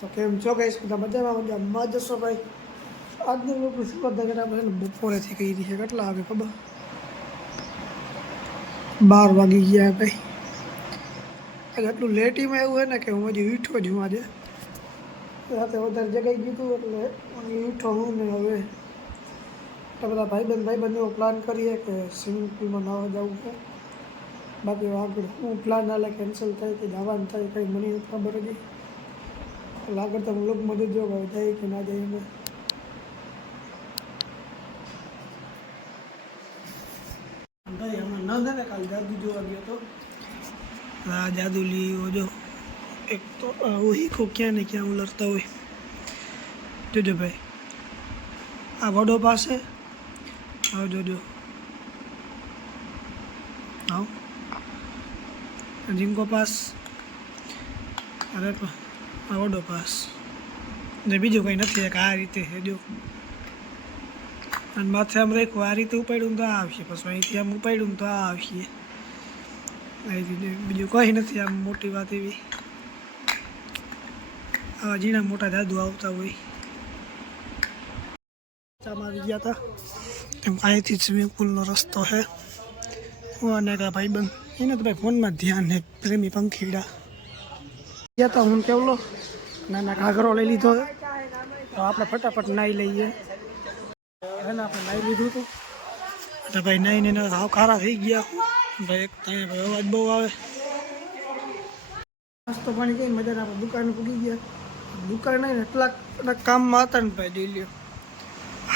તો કેમ છો ગાઈસ, બધા મજામાં જશો ભાઈ? આજની લોકો સુપર આપણે બપોરેથી કહી રહી છે. કેટલા વાગે ખબર? 12 વાગી ગયા ભાઈ. એટલું લેટીમાં એવું હોય ને કે હું હજી વીઠો જ હું આજે રાતે વધારે જગાઈ ગયું હતું એટલે વીઠો હું ને હવે એટલે બધા ભાઈબંધ એવો પ્લાન કરીએ કે સ્વિમિંગ પુલમાં નાહવા જવું છે. બાકી આગળ હું પ્લાન હાલે કેન્સલ થાય કે જવાનું થાય કંઈ મને નથી ખબર હતી. એટલે આગળ તમે લોકમાં જોજો કે જાય કે ના જાય એમાં. ભાઈ હમણાં ન ને કાલે જાદુ જોવા ગયો હતો. આ જાદુ લીધો જો એક તો વહી કો ક્યાં ને ક્યાં ઉલરતા હોય. જોજો ભાઈ આ વડો પાસે આવ જોજો આવ जिनको पास अरे આ વડો પાસ ને બીજું કંઈ નથી. એક આ રીતે છે જો અને માથે આમ રાખ્યું આ રીતે ઉપાડ્યું તો આ આવશે, પછી અહીંથી આમ ઉપાડ્યું તો આ આવશે. અહીંથી બીજું કંઈ નથી. આમ મોટી વાત એવી આવા ઝીણા મોટા જાદુ આવતા હોય. આવી ગયા હતા તેમ અહીંથી સ્વિમિંગ પુલનો રસ્તો છે. હું અને કા ભાઈબંધ એને તો ભાઈ ફોનમાં ધ્યાન ને પ્રેમી પંખીડા ગયા હતા. હું કેવલો નાના ઘાઘરો લઈ લીધો તો આપણે ફટાફટ નાહી લઈએ. એને આપણે નાહી લીધું હતું એટલે ભાઈ નાહીને હાવ ખારા થઈ ગયા ભાઈ. એક ત્યાં ભાઈ અવાજ બહુ આવે. નાસ્તો પાણી કઈ મજાને આપણે દુકાને પૂગી ગયા. દુકાન નહીં ને એટલા કામમાં હતા ને ભાઈ ડેલી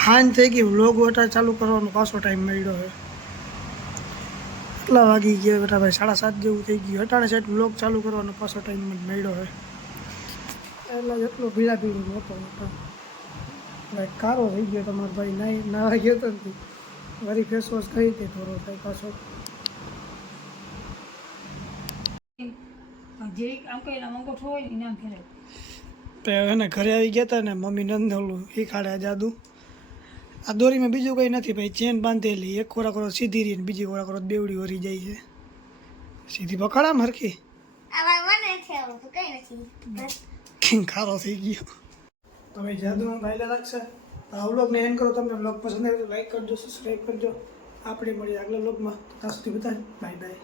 હાન થઈ ગઈ. વ્લોગ વટા ચાલુ કરવાનો પાછો ટાઈમ મળ્યો છે. કેટલા વાગી ગયા બેટા ભાઈ? 7:30 જેવું થઈ ગયું. 68 વ્લોગ ચાલુ કરવાનો પાછો ટાઈમ મળ્યો છે. એટલે જેટલો ભીડું નહોતો ભાઈ. કારો થઈ ગયો તમારો ભાઈ. નાવા ગયો તો નથી વળી ફેસ વોશ કરી હતી થોડો થાય પાછો. એને ઘરે આવી ગયા હતા ને મમ્મી નંદોલું શીખાડે જાદુ. આ દોરીમાં બીજું કંઈ નથી ભાઈ. ચેન બાંધેલી એક ખોરાક સીધી રહી ને બીજી ખોરાક બેવડી વરી જાય છે. સીધી પકડામ હરખી ખારો થઈ ગયો. તમે જાદુમાં ભાઈલા લાગશે તો આ વ્લોગને એન્ડ કરો. તમને વ્લોગ પસંદ આવે તો લાઈક કરજો, સબસ્ક્રાઈબ કરજો. આપણે મળીએ આગલા વ્લોગમાં. ત્યાં સુધી બધા બાય બાય.